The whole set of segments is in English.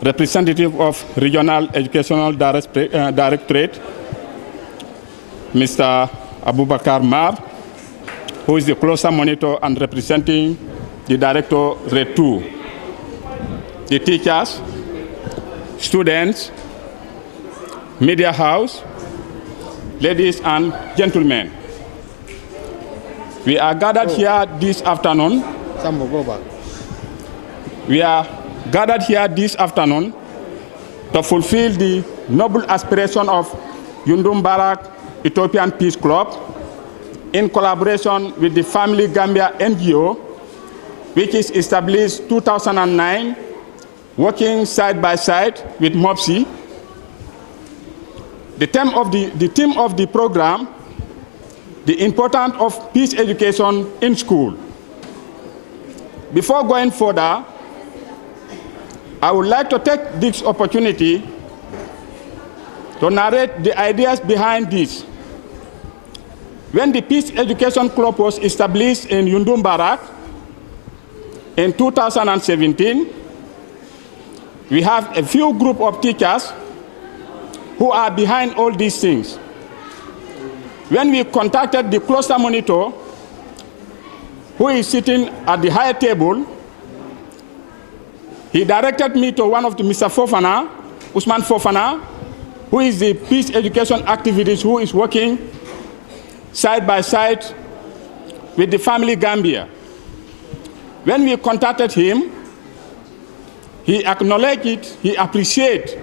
Representative of Regional Educational Directorate, Mr. Abubakar Mar, who is the closer monitor and representing the Directorate 2, the teachers, students, media house, ladies and gentlemen. We are gathered here this afternoon. We are gathered here this afternoon to fulfill the noble aspiration of Yundum Barak Ethiopian Peace Club in collaboration with the Family Gambia NGO, which is established 2009, working side by side with MOPSI. The theme of the program, the importance of peace education in school. Before going further, I would like to take this opportunity to narrate the ideas behind this. When the Peace Education Club was established in Yundum Barak in 2017, we have a few group of teachers who are behind all these things. When we contacted the cluster monitor, who is sitting at the higher table, he directed me to one of the Mr. Fofana, Usman Fofana, who is the peace education activist who is working side by side with the Family Gambia. When we contacted him, he acknowledged it, he appreciated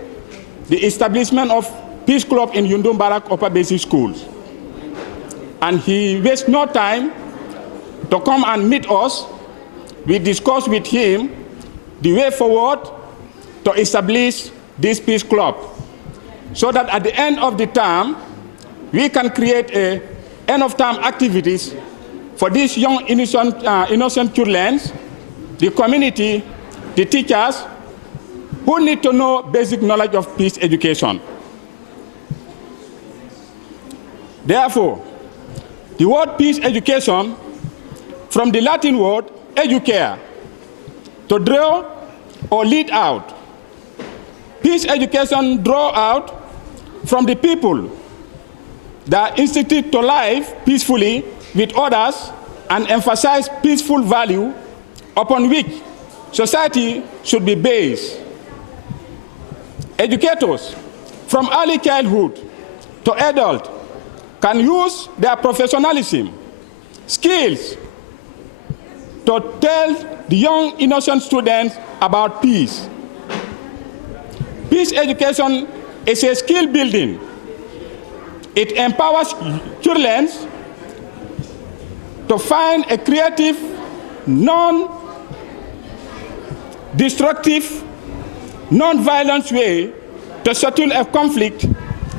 the establishment of Peace Club in Yundum Barak Upper Basic Schools. And he wasted no time to come and meet us. We discussed with him the way forward to establish this Peace Club, so that at the end of the term, we can create a end-of-term activities for these young innocent children, the community, the teachers, who need to know basic knowledge of peace education. Therefore, the word peace education, from the Latin word educare, to draw or lead out. Peace education draw out from the people that institute to live peacefully with others and emphasize peaceful value upon which society should be based. Educators from early childhood to adult can use their professionalism, skills to tell the young innocent students about peace. Peace education is a skill building. It empowers children to find a creative, non-destructive, non-violent way to settle a conflict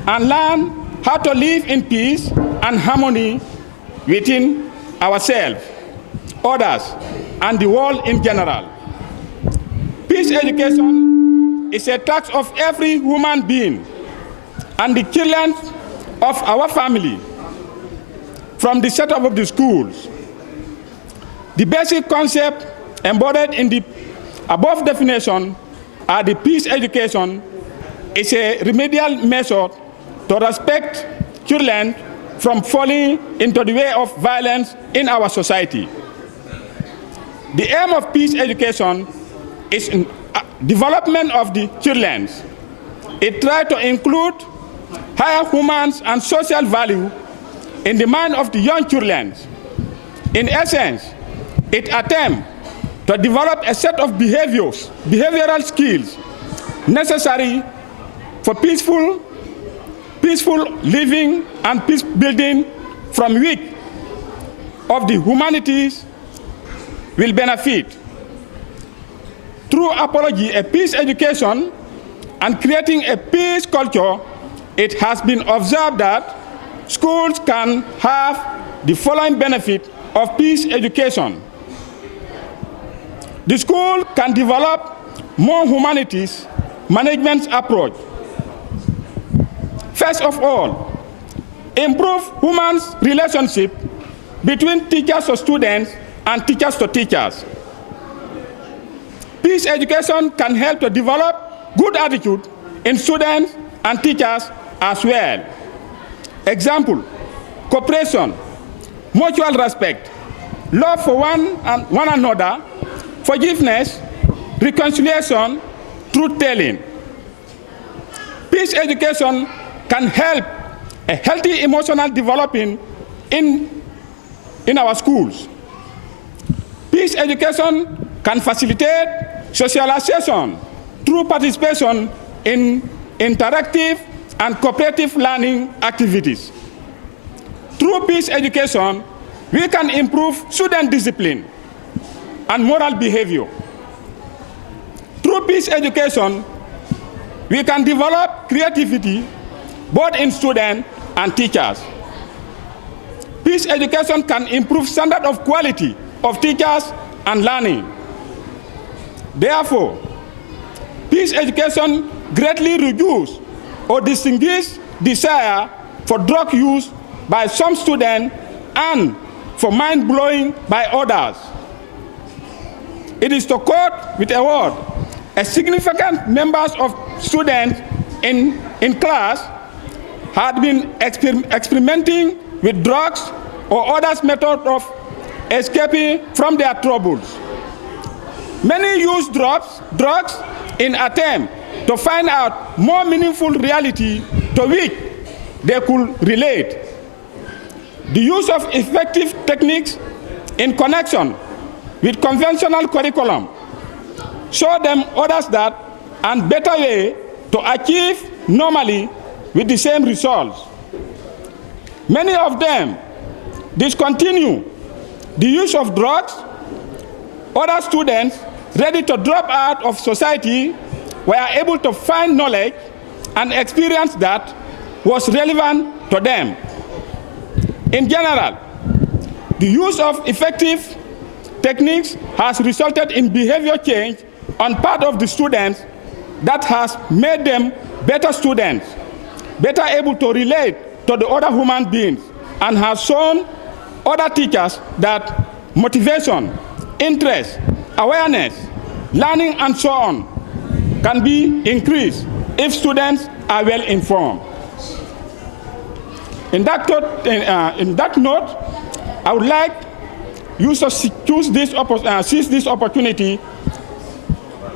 and learn how to live in peace and harmony within ourselves, others, and the world in general. Peace education is a task of every human being and the children of our family from the setup of the schools. The basic concept embodied in the above definition are the peace education is a remedial measure to respect children from falling into the way of violence in our society. The aim of peace education is development of the children. It tries to include higher human and social value in the mind of the young children. In essence, it attempts to develop a set of behavioral skills necessary for peaceful living and peace building, from which of the humanities will benefit. Through apology, a peace education, and creating a peace culture, it has been observed that schools can have the following benefit of peace education. The school can develop more humanities management approach. First of all, improve human relationship between teachers to students and teachers to teachers. Peace education can help to develop good attitude in students and teachers as well. Example, cooperation, mutual respect, love for one another, forgiveness, reconciliation, truth-telling. Peace education can help a healthy emotional development in our schools. Peace education can facilitate socialization through participation in interactive and cooperative learning activities. Through peace education, we can improve student discipline and moral behavior. Through peace education, we can develop creativity both in students and teachers. Peace education can improve standard of quality of teachers and learning. Therefore, peace education greatly reduces or distinguishes desire for drug use by some students and for mind-blowing by others. It is to quote with a word, a significant numbers of students in class had been experimenting with drugs or other methods of escaping from their troubles. Many use drugs in attempt to find out more meaningful reality to which they could relate. The use of effective techniques in connection with conventional curriculum show them others that and better way to achieve normally with the same results. Many of them discontinue the use of drugs. Other students ready to drop out of society were able to find knowledge and experience that was relevant to them. In general, the use of effective techniques has resulted in behavior change on part of the students that has made them better students, better able to relate to the other human beings, and has shown other teachers that motivation, interest, awareness, learning, and so on can be increased if students are well informed. In that note, I would like you to seize this opportunity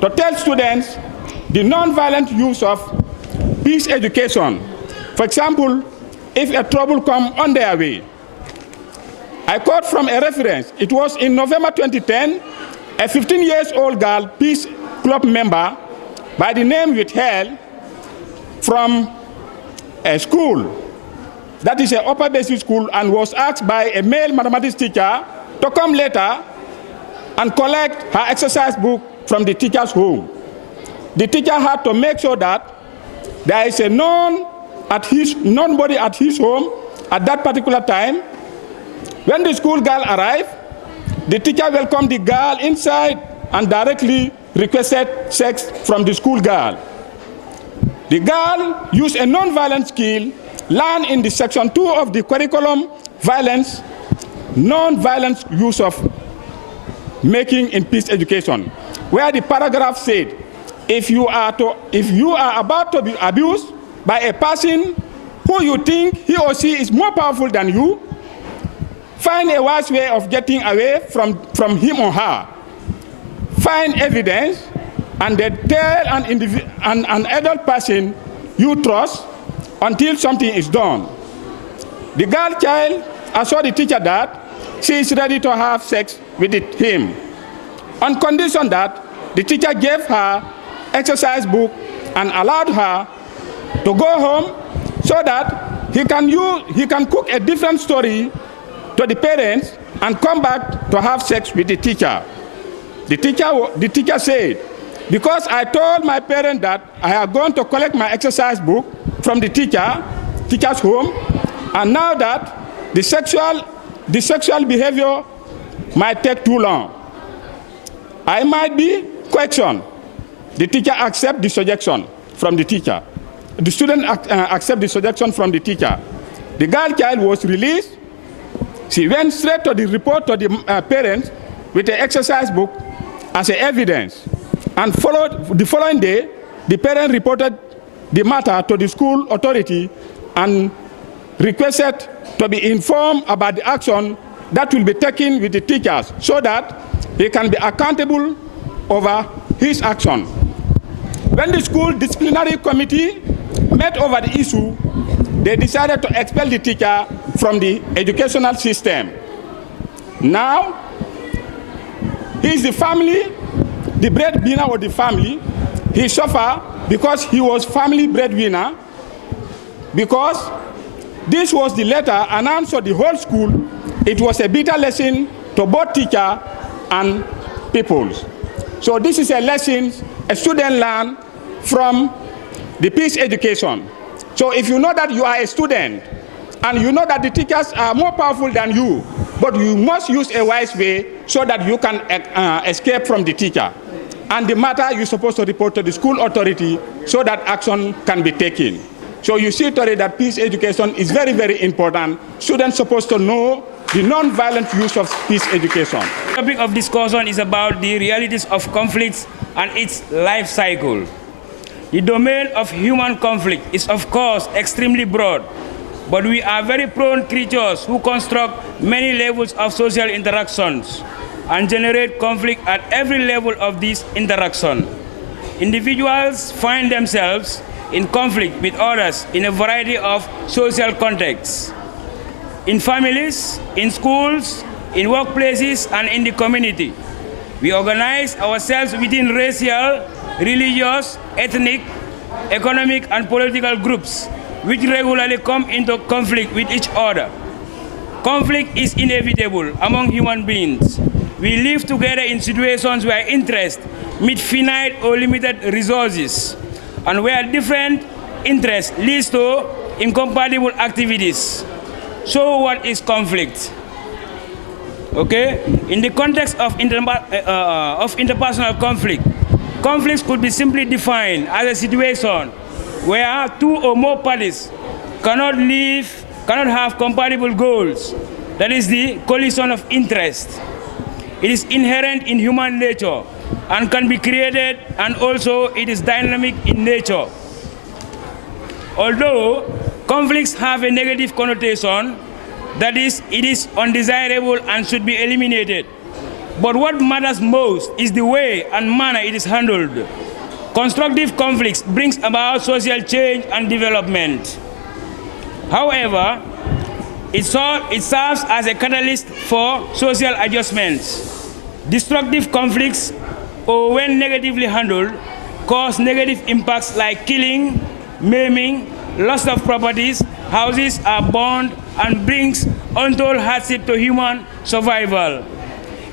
to tell students the non-violent use of peace education. For example, if a trouble comes on their way. I quote from a reference. It was in November 2010, a 15-year-old girl, Peace Club member, by the name withheld from a school that is an upper basic school, and was asked by a male mathematics teacher to come later and collect her exercise book from the teacher's home. The teacher had to make sure that there is a nobody at his home at that particular time. When the school girl arrived, the teacher welcomed the girl inside and directly requested sex from the school girl. The girl used a non-violent skill learned in the section 2 of the curriculum, violence, non-violent use of making in peace education, where the paragraph said, if you are about to be abused by a person who you think he or she is more powerful than you, find a wise way of getting away from him or her. Find evidence and then tell an adult person you trust until something is done. The girl child assured the teacher that she is ready to have sex with him, on condition that the teacher gave her exercise book and allowed her to go home so that he can cook a different story to the parents and come back to have sex with the teacher. The teacher said, because I told my parent that I am going to collect my exercise book from the teacher's home, and now that the sexual behavior might take too long, I might be questioned the teacher accepts the suggestion from the teacher. The student accepts the suggestion from the teacher. The girl child was released. She went straight to the report to the parents with an exercise book as a evidence. And the following day, the parent reported the matter to the school authority and requested to be informed about the action that will be taken with the teachers so that he can be accountable over his action. When the school disciplinary committee met over the issue, they decided to expel the teacher from the educational system. Now, he is the family, the breadwinner of the family. He suffered because he was family breadwinner, because this was the letter announced to the whole school. It was a bitter lesson to both teacher and pupils. So this is a lesson a student learn from the peace education. So if you know that you are a student and you know that the teachers are more powerful than you, but you must use a wise way so that you can escape from the teacher. And the matter you're supposed to report to the school authority so that action can be taken. So you see today that peace education is very, very important. Students are supposed to know the non-violent use of peace education. The topic of discussion is about the realities of conflicts and its life cycle. The domain of human conflict is, of course, extremely broad, but we are very prone creatures who construct many levels of social interactions and generate conflict at every level of this interaction. Individuals find themselves in conflict with others in a variety of social contexts. In families, in schools, in workplaces, and in the community. We organize ourselves within racial, religious, ethnic, economic, and political groups, which regularly come into conflict with each other. Conflict is inevitable among human beings. We live together in situations where interest meet finite or limited resources, and where different interests lead to incompatible activities. So what is conflict? Okay, in the context of interpersonal conflict, conflicts could be simply defined as a situation where two or more parties cannot have compatible goals. That is the collision of interest. It is inherent in human nature and can be created, and also it is dynamic in nature. Although conflicts have a negative connotation, that is, it is undesirable and should be eliminated. But what matters most is the way and manner it is handled. Constructive conflicts brings about social change and development. However, it serves as a catalyst for social adjustments. Destructive conflicts, or when negatively handled, cause negative impacts like killing, maiming, loss of properties, houses are burned, and brings untold hardship to human survival.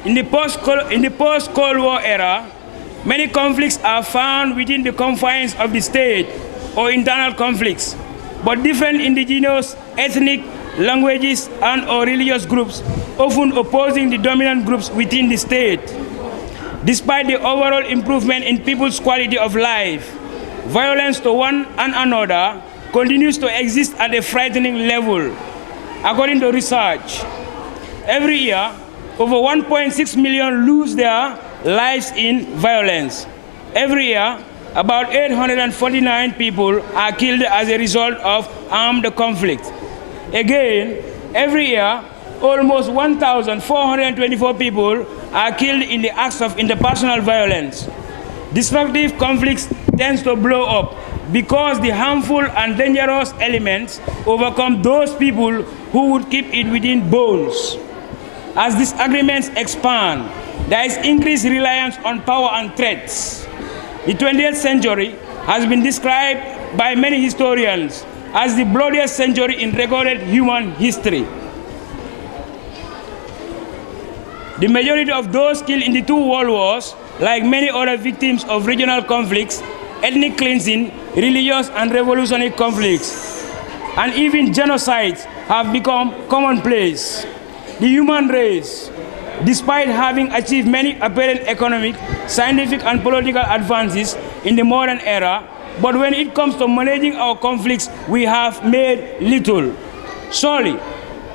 In the post-Cold War era, many conflicts are found within the confines of the state or internal conflicts, but different indigenous, ethnic, languages, and/or religious groups often opposing the dominant groups within the state. Despite the overall improvement in people's quality of life, violence to one and another continues to exist at a frightening level. According to research, every year, over 1.6 million lose their lives in violence. Every year, about 849 people are killed as a result of armed conflict. Again, every year, almost 1,424 people are killed in the acts of interpersonal violence. Destructive conflicts tend to blow up because the harmful and dangerous elements overcome those people who would keep it within bounds. As disagreements expand, there is increased reliance on power and threats. The 20th century has been described by many historians as the bloodiest century in recorded human history. The majority of those killed in the two world wars, like many other victims of regional conflicts, ethnic cleansing, religious and revolutionary conflicts, and even genocides have become commonplace. The human race, despite having achieved many apparent economic, scientific, and political advances in the modern era, but when it comes to managing our conflicts, we have made little. Surely,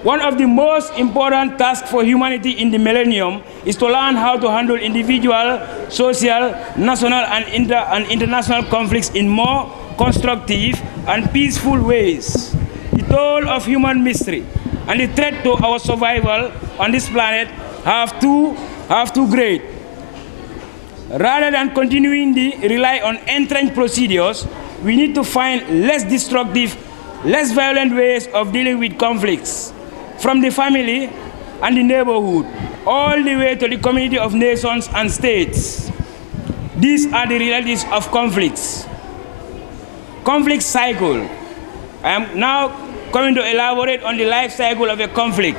one of the most important tasks for humanity in the millennium is to learn how to handle individual, social, national, and international conflicts in more constructive and peaceful ways. The toll of human misery and the threat to our survival on this planet have too great. Rather than continuing to rely on entrenched procedures, we need to find less destructive, less violent ways of dealing with conflicts, from the family and the neighborhood, all the way to the community of nations and states. These are the realities of conflicts. Conflict cycle. I am now coming to elaborate on the life cycle of a conflict.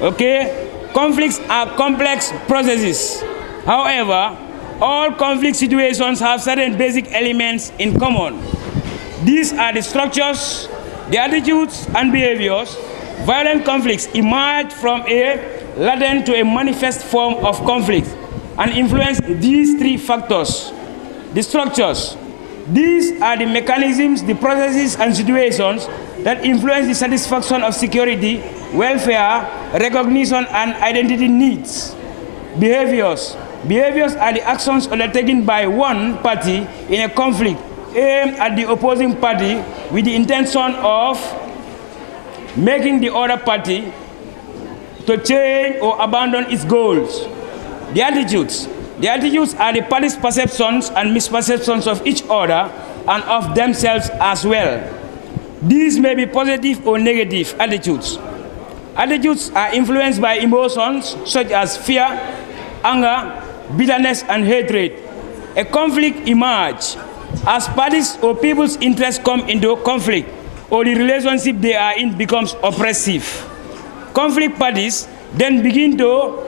Okay? Conflicts are complex processes. However, all conflict situations have certain basic elements in common. These are the structures, the attitudes, and behaviors. Violent conflicts emerge from a latent to a manifest form of conflict and influence these three factors. The structures. These are the mechanisms, the processes, and situations that influence the satisfaction of security, welfare, recognition, and identity needs. Behaviors. Behaviors are the actions undertaken by one party in a conflict aimed at the opposing party with the intention of making the other party to change or abandon its goals. The attitudes. The attitudes are the parties' perceptions and misperceptions of each other and of themselves as well. These may be positive or negative attitudes. Attitudes are influenced by emotions such as fear, anger, bitterness, and hatred. A conflict emerges as parties or people's interests come into conflict, or the relationship they are in becomes oppressive. Conflict parties then begin to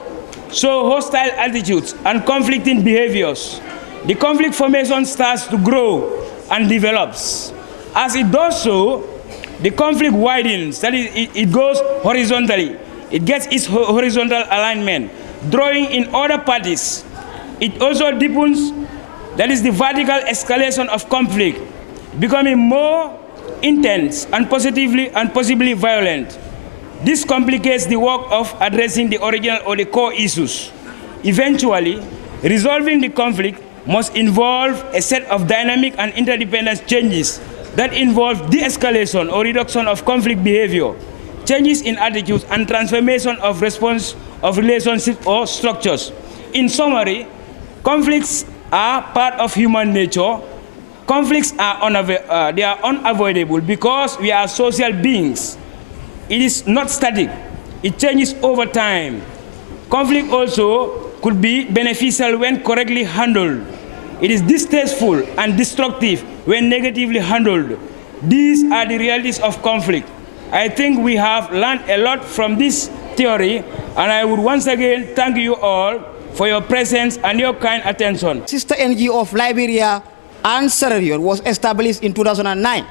show hostile attitudes and conflicting behaviors. The conflict formation starts to grow and develops. As it does so, the conflict widens, that is, it goes horizontally. It gets its horizontal alignment, drawing in other parties. It also deepens, that is the vertical escalation of conflict, becoming more intense and possibly violent. This complicates the work of addressing the original or the core issues. Eventually, resolving the conflict must involve a set of dynamic and interdependent changes that involve de-escalation or reduction of conflict behavior, changes in attitudes, and transformation of response of relationships or structures. In summary, conflicts are part of human nature. Conflicts are unavoidable because we are social beings. It is not static. It changes over time. Conflict also could be beneficial when correctly handled. It is distasteful and destructive when negatively handled. These are the realities of conflict. I think we have learned a lot from this theory, and I would once again thank you all for your presence and your kind attention. Sister NGO of Liberia and Sierra Leone was established in 2009,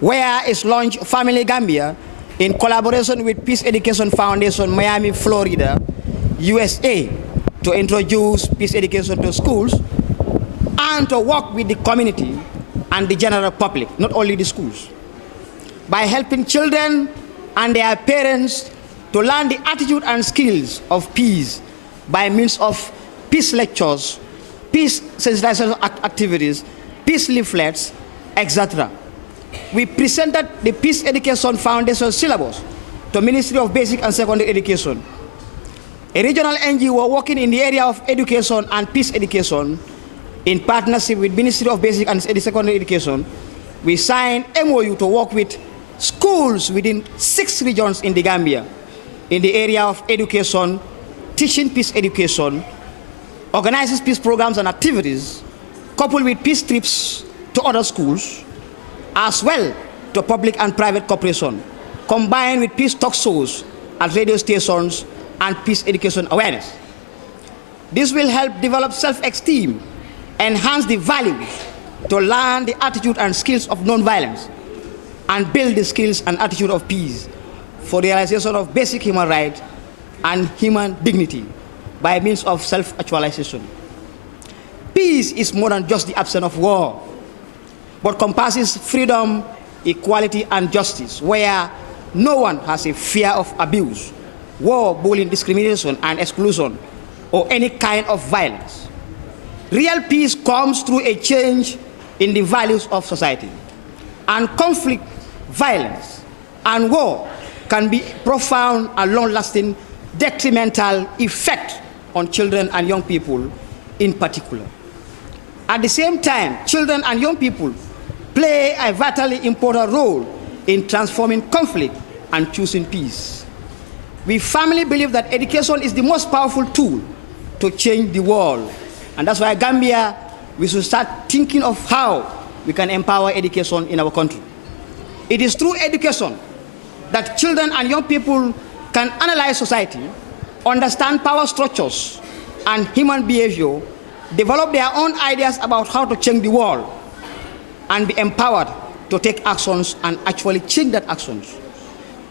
where it's launched Family Gambia in collaboration with Peace Education Foundation, Miami, Florida, USA, to introduce peace education to schools and to work with the community and the general public, not only the schools, by helping children and their parents to learn the attitude and skills of peace by means of peace lectures, peace sensitization activities, peace leaflets, etc. We presented the Peace Education Foundation syllabus to Ministry of Basic and Secondary Education. A regional NGO working in the area of education and peace education in partnership with Ministry of Basic and Secondary Education, we signed MOU to work with schools within 6 regions in the Gambia in the area of education, teaching peace education, organizes peace programs and activities, coupled with peace trips to other schools, as well to public and private cooperation, combined with peace talk shows at radio stations and peace education awareness. This will help develop self-esteem, enhance the values, to learn the attitude and skills of non-violence, and build the skills and attitude of peace for the realization of basic human rights and human dignity by means of self-actualization. Peace is more than just the absence of war, but compasses freedom, equality, and justice, where no one has a fear of abuse, war, bullying, discrimination, and exclusion, or any kind of violence. Real peace comes through a change in the values of society. And conflict, violence, and war can be profound and long-lasting detrimental effect on children and young people in particular. At the same time, children and young people play a vitally important role in transforming conflict and choosing peace. We firmly believe that education is the most powerful tool to change the world. And that's why Gambia, we should start thinking of how we can empower education in our country. It is through education that children and young people can analyze society, understand power structures and human behavior, develop their own ideas about how to change the world, and be empowered to take actions and actually change that actions.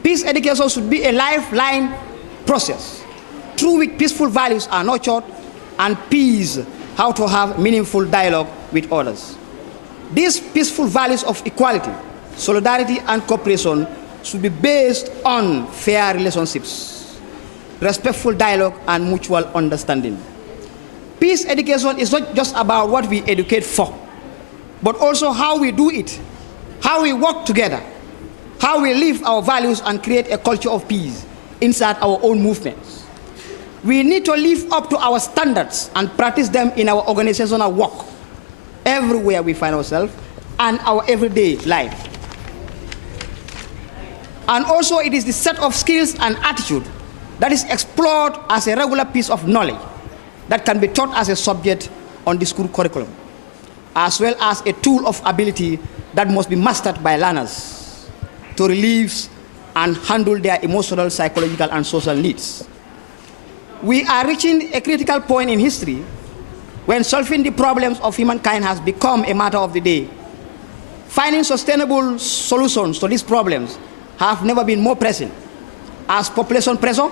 Peace education should be a lifeline process through which peaceful values are nurtured, and peace, how to have meaningful dialogue with others. These peaceful values of equality, solidarity, and cooperation should be based on fair relationships, respectful dialogue, and mutual understanding. Peace education is not just about what we educate for, but also how we do it, how we work together, how we live our values and create a culture of peace inside our own movements. We need to live up to our standards and practice them in our organizational work, everywhere we find ourselves, and our everyday life. And also, it is the set of skills and attitude that is explored as a regular piece of knowledge that can be taught as a subject on the school curriculum, as well as a tool of ability that must be mastered by learners to relieve and handle their emotional, psychological, and social needs. We are reaching a critical point in history when solving the problems of humankind has become a matter of the day. Finding sustainable solutions to these problems have never been more pressing, as population pressure,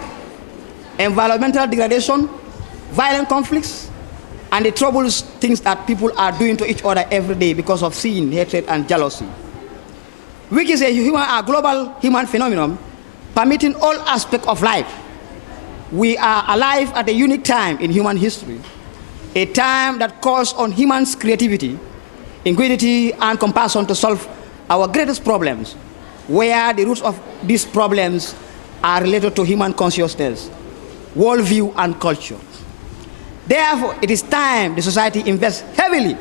environmental degradation, violent conflicts, and the troubles things that people are doing to each other every day because of sin, hatred, and jealousy, which is a global human phenomenon permeating all aspects of life. We are alive at a unique time in human history, a time that calls on humans' creativity, ingenuity, and compassion to solve our greatest problems, where the roots of these problems are related to human consciousness, worldview, and culture. Therefore, it is time the society invests heavily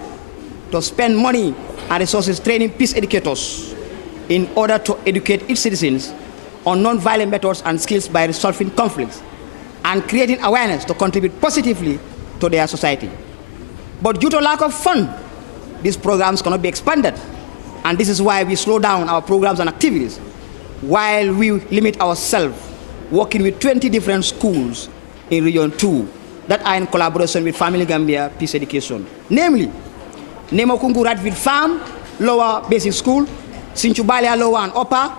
to spend money and resources training peace educators in order to educate its citizens on non-violent methods and skills by resolving conflicts and creating awareness to contribute positively to their society. But due to lack of funds, these programs cannot be expanded, and this is why we slow down our programs and activities while we limit ourselves working with 20 different schools in Region 2 that are in collaboration with Family Gambia Peace Education, namely Nemokungu Radville Farm Lower Basic School, Sinchubalia Lower and Upper,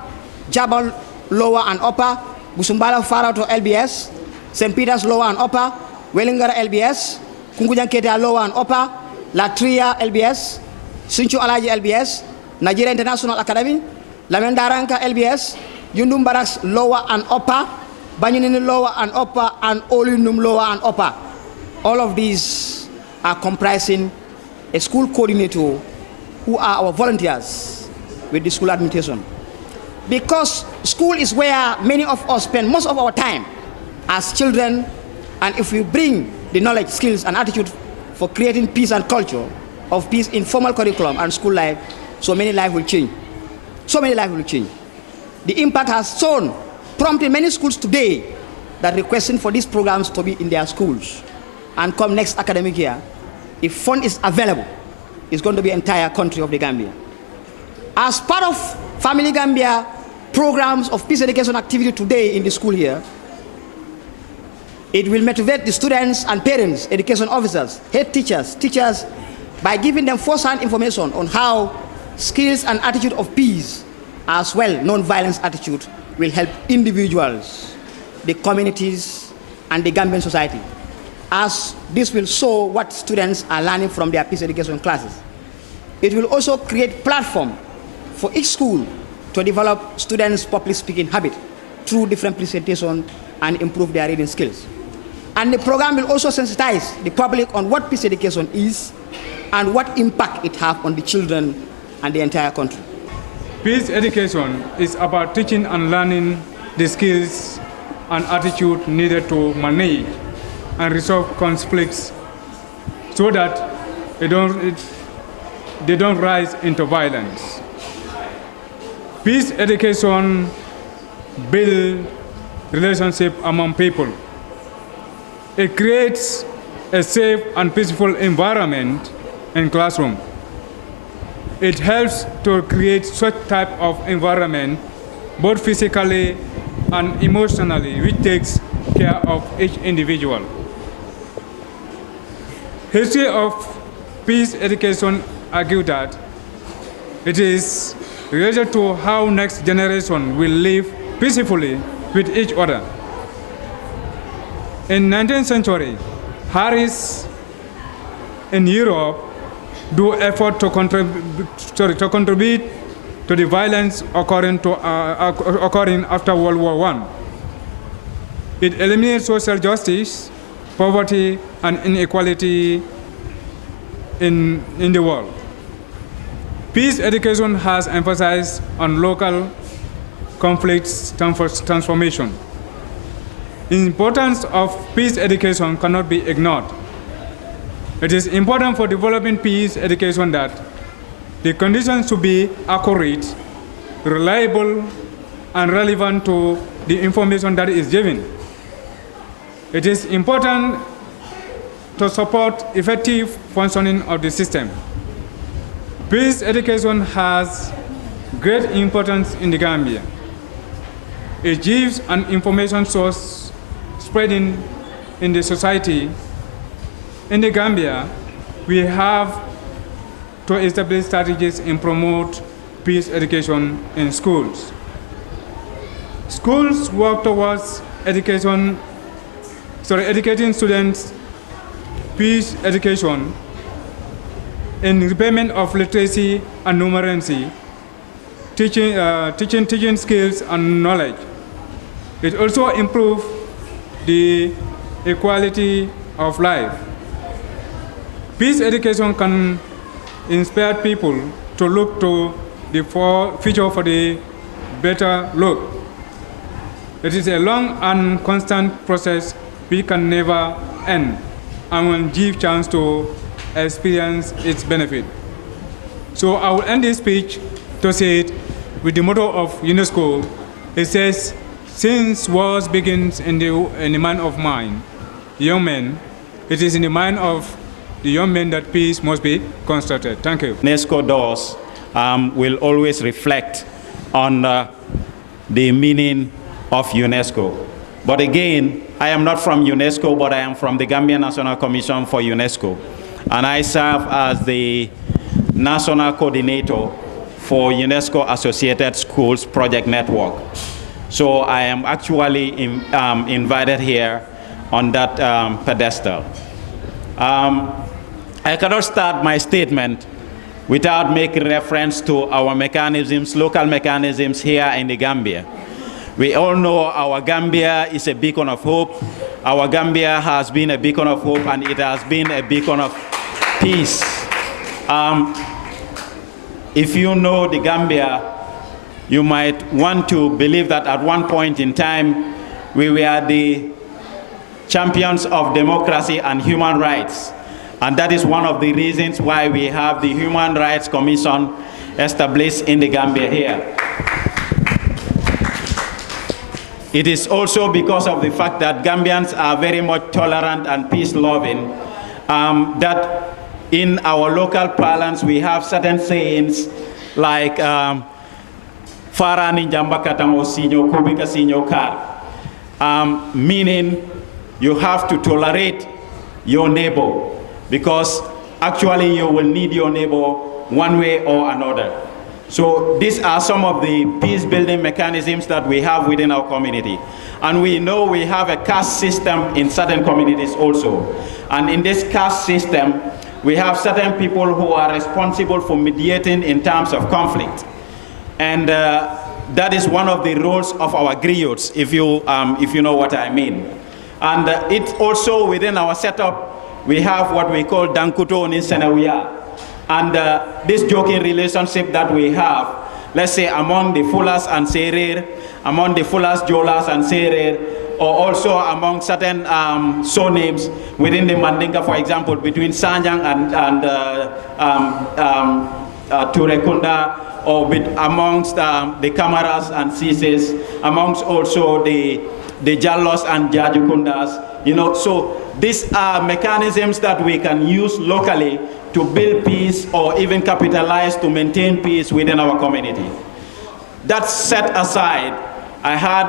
Jabal Lower and Upper, Busumbala Farato LBS, St. Peter's Lower and Upper, Wellingara LBS, Kungujanketa Lower and Upper, Latria LBS, Sinchu Alaji LBS, Nigeria International Academy, Lamendaranka LBS, Yundum Barracks Lower and Upper, Banyunini Lower and Upper, and Olundum Lower and Upper. All of these are comprising a school coordinator who are our volunteers with the school administration. Because school is where many of us spend most of our time as children, and if we bring the knowledge, skills, and attitude for creating peace and culture of peace in formal curriculum and school life, so many lives will change. So many lives will change. The impact has shown, prompting many schools today that requesting for these programs to be in their schools. And come next academic year, if fund is available, it's going to be the entire country of the Gambia. As part of Family Gambia programs of peace education activity today in the school here, it will motivate the students and parents, education officers, head teachers, by giving them first-hand information on how skills and attitude of peace, as well non-violence attitude, will help individuals, the communities, and the Gambian society, as this will show what students are learning from their peace education classes. It will also create platform for each school to develop students' public speaking habit through different presentations and improve their reading skills. And the program will also sensitize the public on what peace education is and what impact it has on the children and the entire country. Peace education is about teaching and learning the skills and attitude needed to manage and resolve conflicts so that they don't rise into violence. Peace education builds relationships among people. It creates a safe and peaceful environment in classroom. It helps to create such type of environment, both physically and emotionally, which takes care of each individual. History of peace education argues that it is related to how next generation will live peacefully with each other. In 19th century, Harris in Europe do effort to contribute to the violence occurring after World War I. It eliminates social justice, poverty, and inequality in the world. Peace education has emphasized on local conflicts transformation. The importance of peace education cannot be ignored. It is important for developing peace education that the conditions should be accurate, reliable, and relevant to the information that is given. It is important to support effective functioning of the system. Peace education has great importance in the Gambia. It gives an information source spreading in the society. In the Gambia, we have to establish strategies and promote peace education in schools. Schools work towards educating students peace education in repayment of literacy and numeracy, teaching skills and knowledge. It also improves the equality of life. Peace education can inspire people to look to the future for the better look. It is a long and constant process which can never end and will give chance to experience its benefit. So I will end this speech to say it with the motto of UNESCO. It says, since wars begins in the mind of man, young men, it is in the mind of the young men that peace must be constructed. Thank you. UNESCO doors will always reflect on the meaning of UNESCO. But again, I am not from UNESCO, but I am from the Gambian National Commission for UNESCO. And I serve as the National Coordinator for UNESCO Associated Schools Project Network. So I am actually invited here on that pedestal. I cannot start my statement without making reference to our mechanisms, local mechanisms here in the Gambia. We all know our Gambia is a beacon of hope. Our Gambia has been a beacon of hope, and it has been a beacon of peace. If you know the Gambia, you might want to believe that at one point in time, we were the champions of democracy and human rights. And that is one of the reasons why we have the Human Rights Commission established in the Gambia here. It is also because of the fact that Gambians are very much tolerant and peace-loving, that in our local parlance we have certain sayings like Farani Jambakatango Sinyo Kubika Sinyo Kar, meaning you have to tolerate your neighbor, because actually you will need your neighbor one way or another. So these are some of the peace-building mechanisms that we have within our community. And we know we have a caste system in certain communities also. And in this caste system, we have certain people who are responsible for mediating in terms of conflict. And that is one of the roles of our griots, if you know what I mean. And it's also within our setup, we have what we call Dankuto Ninsenawia. And this joking relationship that we have, let's say among the Fulas and Serer, among the Fulas, Jolas and Serer, or also among certain surnames within the Mandinka, for example, between Sanyang and Turekunda, or amongst the Kamaras and Sises, amongst also the Jallos and Jajukundas, so these are mechanisms that we can use locally to build peace or even capitalize to maintain peace within our community. That set aside, I had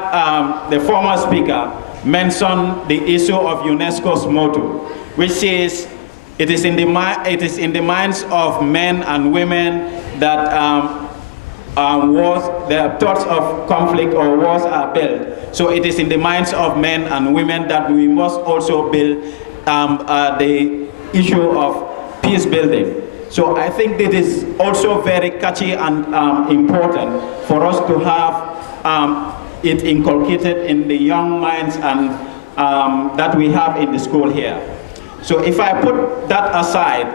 the former speaker mention the issue of UNESCO's motto, which says, it is in the minds of men and women that the thoughts of conflict or wars are built. So it is in the minds of men and women that we must also build the issue of peace building. So I think it is also very catchy and important for us to have it inculcated in the young minds and that we have in the school here. So if I put that aside,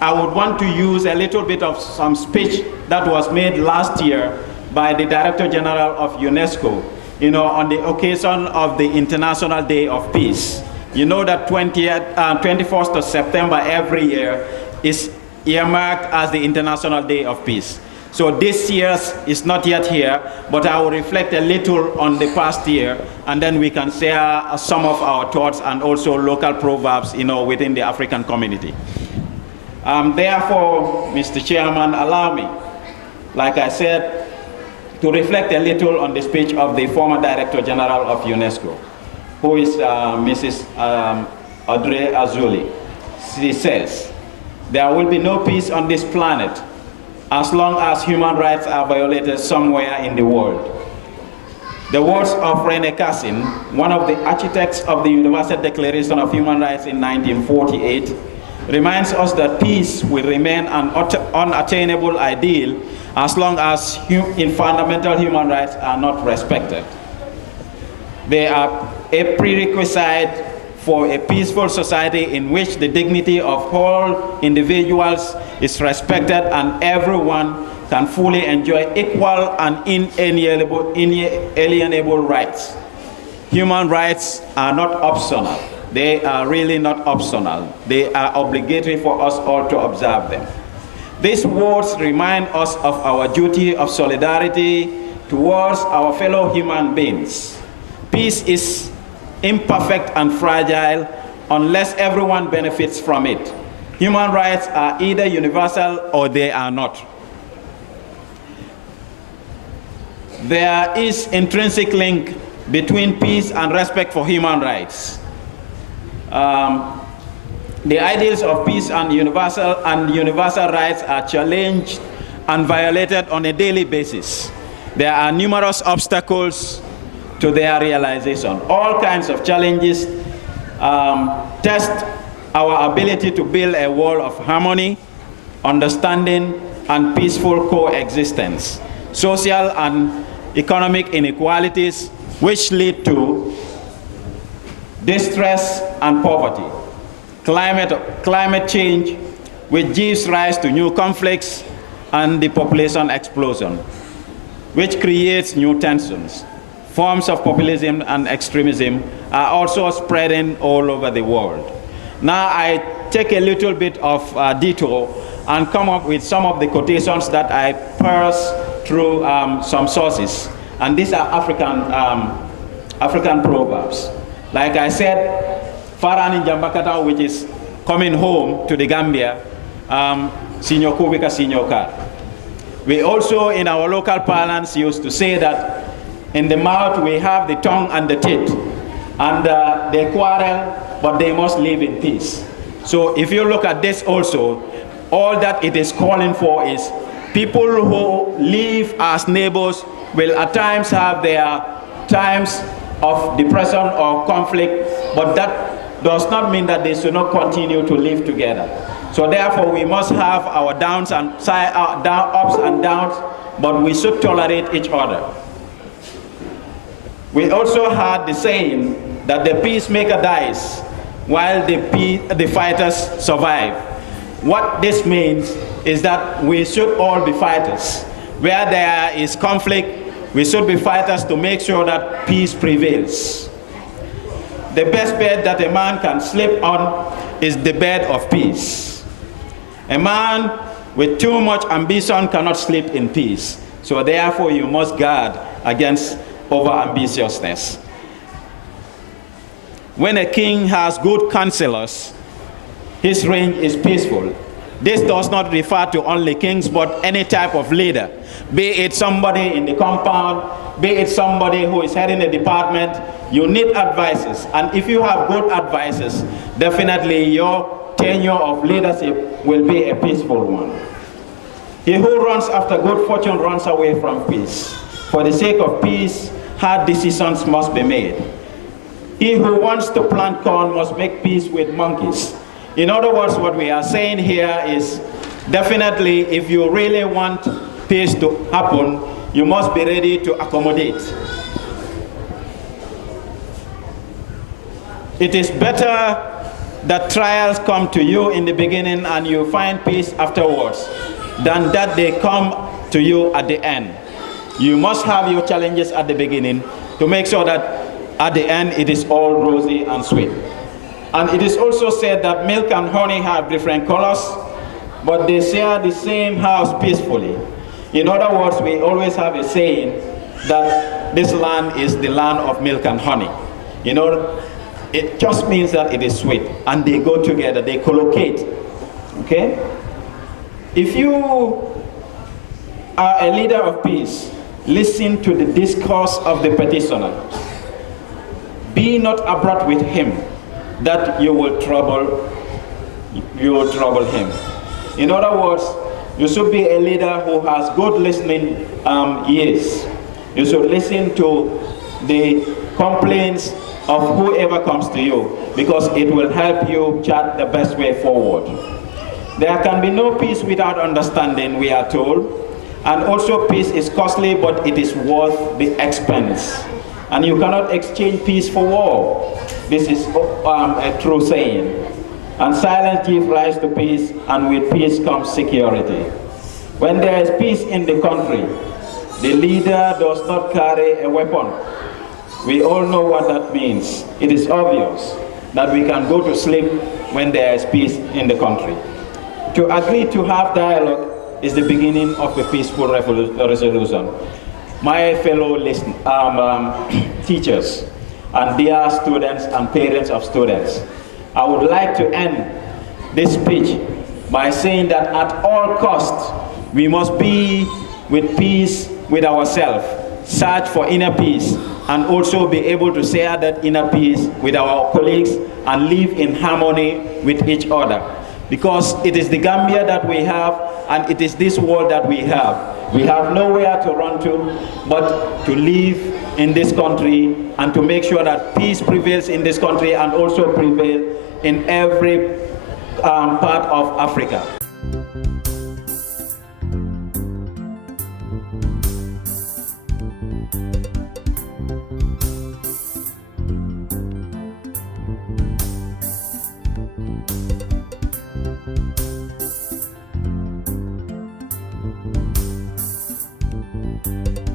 I would want to use a little bit of some speech that was made last year by the Director General of UNESCO, on the occasion of the International Day of Peace. You know that 21st of September every year is earmarked as the International Day of Peace. So this year's is not yet here, but I will reflect a little on the past year, and then we can share some of our thoughts and also local proverbs, within the African community. Therefore, Mr. Chairman, allow me, like I said, to reflect a little on the speech of the former Director General of UNESCO, who is Mrs. Audrey Azoulay. She says, there will be no peace on this planet as long as human rights are violated somewhere in the world. The words of René Cassin, one of the architects of the Universal Declaration of Human Rights in 1948, reminds us that peace will remain an unattainable ideal as long as fundamental human rights are not respected. They are a prerequisite for a peaceful society in which the dignity of all individuals is respected and everyone can fully enjoy equal and inalienable rights. Human rights are not optional. They are really not optional. They are obligatory for us all to observe them. These words remind us of our duty of solidarity towards our fellow human beings. Peace is imperfect and fragile unless everyone benefits from it. Human rights are either universal or they are not. There is intrinsic link between peace and respect for human rights. The ideals of peace and universal rights are challenged and violated on a daily basis. There are numerous obstacles to their realization. All kinds of challenges test our ability to build a world of harmony, understanding, and peaceful coexistence. Social and economic inequalities, which lead to distress and poverty. Climate change, which gives rise to new conflicts, and the population explosion, which creates new tensions. Forms of populism and extremism are also spreading all over the world. Now I take a little bit of detour and come up with some of the quotations that I parse through some sources. And these are African proverbs. Like I said, Faran in Jambakata, which is coming home to the Gambia, Sinyo Kubika Sinyo Ka. We also, in our local parlance, used to say that in the mouth we have the tongue and the teeth, and they quarrel, but they must live in peace. So if you look at this also, all that it is calling for is People who live as neighbors will at times have their times of depression or conflict, but that does not mean that they should not continue to live together. So therefore, we must have our ups and downs, but we should tolerate each other. We also had the saying that the peacemaker dies while the fighters survive. What this means is that we should all be fighters. Where there is conflict, we should be fighters to make sure that peace prevails. The best bed that a man can sleep on is the bed of peace. A man with too much ambition cannot sleep in peace. So therefore, you must guard against over-ambitiousness. When a king has good counselors, his reign is peaceful. This does not refer to only kings, but any type of leader, be it somebody in the compound, be it somebody who is heading a department. You need advisors, and if you have good advisors, definitely your tenure of leadership will be a peaceful one. He who runs after good fortune runs away from peace. For the sake of peace, hard decisions must be made. He who wants to plant corn must make peace with monkeys. In other words, what we are saying here is definitely if you really want peace to happen, you must be ready to accommodate. It is better that trials come to you in the beginning and you find peace afterwards than that they come to you at the end. You must have your challenges at the beginning to make sure that at the end it is all rosy and sweet. And it is also said that milk and honey have different colors, but they share the same house peacefully. In other words, we always have a saying that this land is the land of milk and honey. You know, it just means that it is sweet, and they go together, they collocate. Okay? If you are a leader of peace, listen to the discourse of the petitioner. Be not abrupt with him, that you will trouble him. In other words, you should be a leader who has good listening ears. You should listen to the complaints of whoever comes to you, because it will help you chart the best way forward. There can be no peace without understanding, we are told. And also peace is costly, but it is worth the expense. And you cannot exchange peace for war. This is a true saying. And silence gives rise to peace, and with peace comes security. When there is peace in the country, the leader does not carry a weapon. We all know what that means. It is obvious that we can go to sleep when there is peace in the country. To agree to have dialogue is the beginning of a peaceful resolution. My fellow teachers and dear students and parents of students, I would like to end this speech by saying that at all costs, we must be with peace with ourselves, search for inner peace, and also be able to share that inner peace with our colleagues and live in harmony with each other. Because it is the Gambia that we have, and it is this world that we have. We have nowhere to run to but to live in this country and to make sure that peace prevails in this country and also prevail in every part of Africa.